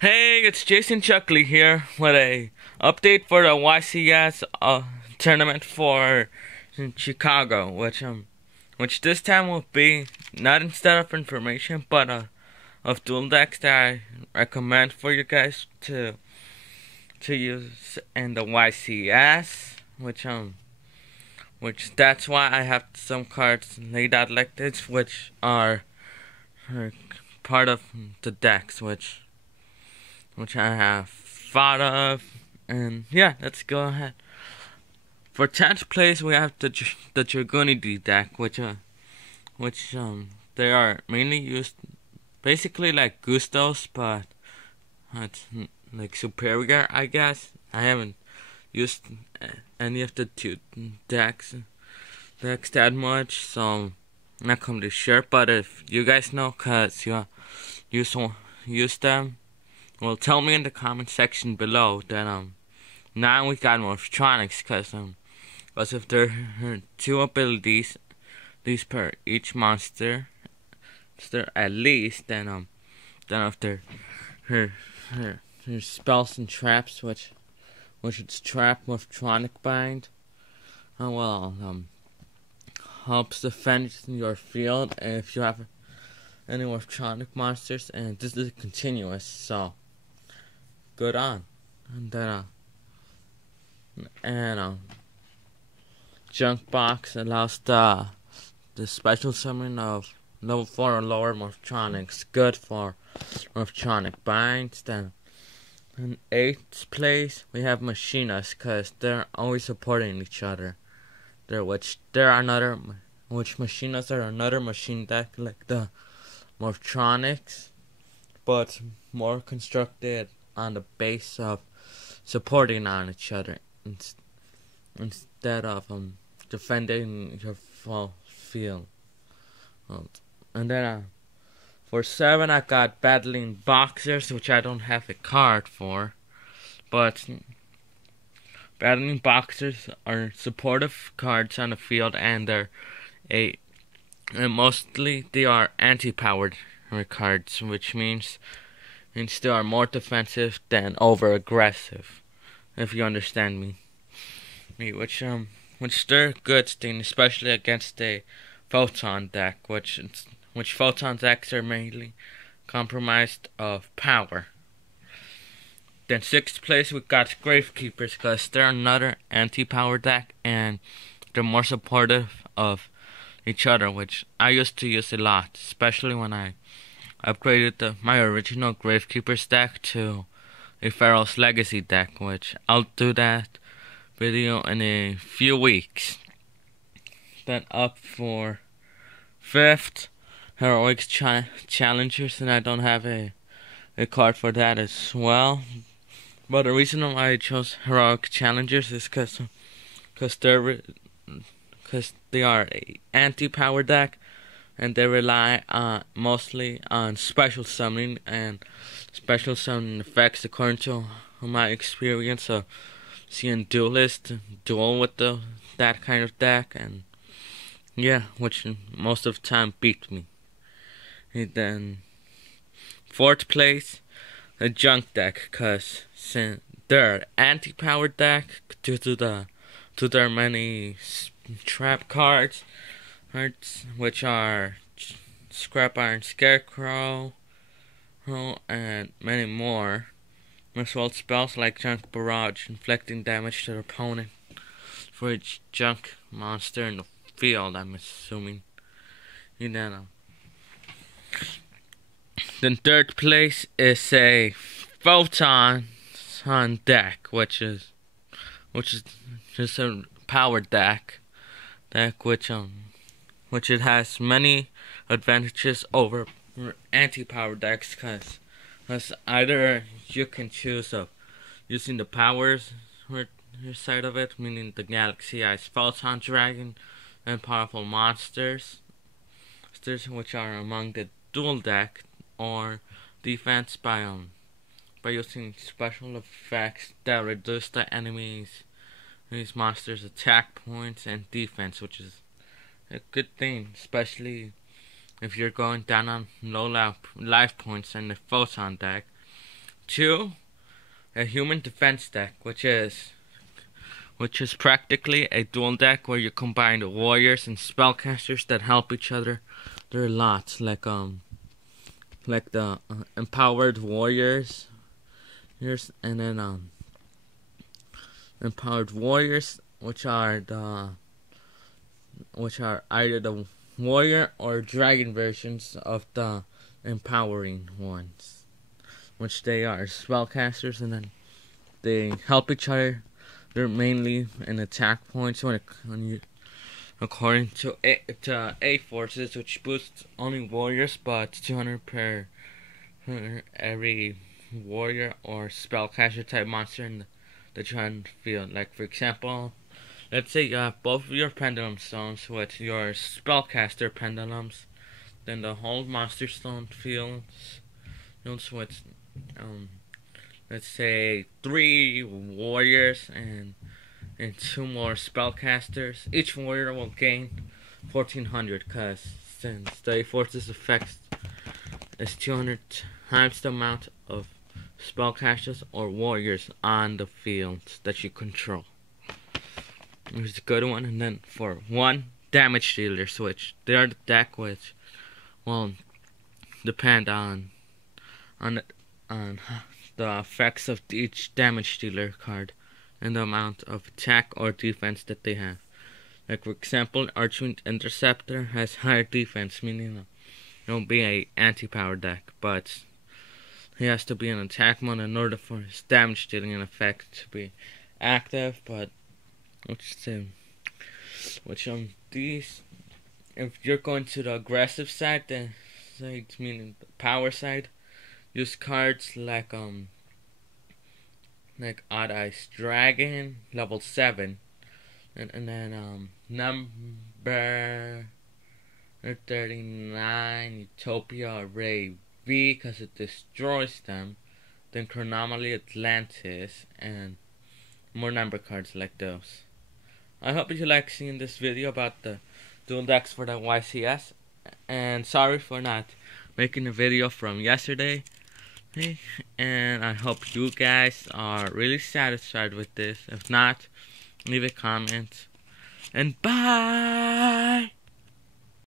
Hey, it's Jason Chuckley here with a update for the YCS tournament for Chicago, which this time will be not instead of information, but of dual decks that I recommend for you guys to use in the YCS, which that's why I have some cards laid out like this, which are part of the decks, which I have thought of, and yeah, let's go ahead. For 10th place, we have the Dragonity deck, which they are mainly used basically like Gustos, but it's like superior, I guess. I haven't used any of the two decks that much, so I'm not completely sure. But if you guys know, cause you use them, well, tell me in the comment section below that now we got more electronics, cause if there are two abilities, these per each monster, at least, then if there her spells and traps, which it's trap with electronic bind, helps defend your field if you have any more electronic monsters, and this is continuous, so good on. And Junk Box allows the special summon of level 4 or lower Morptronics, good for Morptronic binds. Then in 8th place we have Machinas, cause they're always supporting each other. Which Machinas are another machine deck like the Morptronics, but more constructed on the base of supporting on each other instead of defending your full field. And then for 7, I got Battling Boxers, which I don't have a card for, but Battling Boxers are supportive cards on the field, and and mostly they are anti-powered cards, which means they are more defensive than over aggressive, if you understand me. Which they're good thing, especially against a photon deck, which photon decks are mainly compromised of power. Then 6th place we got Gravekeepers, because they're another anti-power deck, and they're more supportive of each other, which I used to use a lot, especially when I upgraded my original Gravekeepers deck to a Pharaoh's Legacy deck, which I'll do that video in a few weeks. Then up for 5th, Heroic Challengers, and I don't have a card for that as well. But the reason why I chose Heroic Challengers is because they are a anti-power deck, and they rely mostly on special summoning and special summoning effects, according to my experience of seeing Duelist duel with that kind of deck, and yeah, which most of the time beat me. And then 4th place, the Junk deck, cause they're anti-power deck due to their many trap cards, which are Scrap Iron Scarecrow, and many more. As well as spells like Junk Barrage, inflicting damage to the opponent for each junk monster in the field, I'm assuming. Then 3rd place is a Photon deck, which is just a power deck which it has many advantages over anti-power decks, cause either you can choose of using the powers side of it, meaning the Galaxy Eyes Photon Dragon and powerful monsters, which are among the dual deck, or defense by using special effects that reduce the these monsters' attack points and defense, which is a good thing, especially if you're going down on low life points in the Photon deck. 2, a human defense deck, which is practically a dual deck where you combine the warriors and spellcasters that help each other. There are lots like the empowered warriors. And then empowered warriors, which are either the warrior or dragon versions of the empowering ones, which they are spellcasters, and then they help each other. They're mainly in attack points according to A forces, which boosts only warriors, but 200 per every warrior or spellcaster type monster in the turn field. Like for example, let's say you have both of your pendulum stones with your spellcaster pendulums, then the whole monster stone fields with let's say 3 warriors and 2 more spellcasters. Each warrior will gain 1400 because since the forces effects is 200 times the amount of spellcasters or warriors on the field that you control. Here's a good one. And then for 1 damage dealer switch, they are the deck which will depend on the effects of each damage dealer card and the amount of attack or defense that they have. Like for example, Archwing Interceptor has higher defense, meaning it'll be a anti-power deck, but he has to be in attack mode in order for his damage dealing effect to be active. But these, if you're going to the aggressive side, then meaning the power side, use cards like Odd Eyes Dragon, level 7, and then number 39, Utopia Ray V, because it destroys them. Then Chronomaly Atlantis, and more number cards like those. I hope you like seeing this video about the dual decks for the YCS, and sorry for not making a video from yesterday. And I hope you guys are really satisfied with this. If not, leave a comment. And bye!